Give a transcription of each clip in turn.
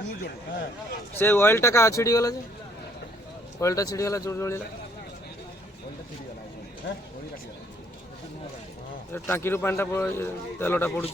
से ऑयल टा छिड़ीगला जे ऑयलटा छिड़ीगला जोर जोड़ीला टाँकी पानी तेलटा पड़ू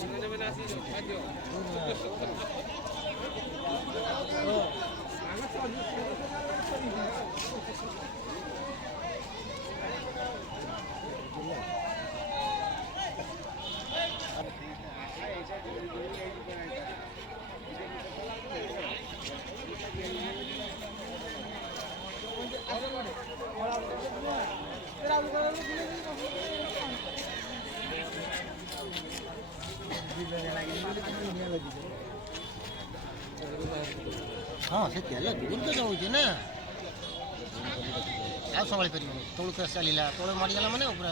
हाँ से तेल दूर तो जाऊँ ना आ संभाली पार तौक चलला तौल मारिगला मैंने ऊपर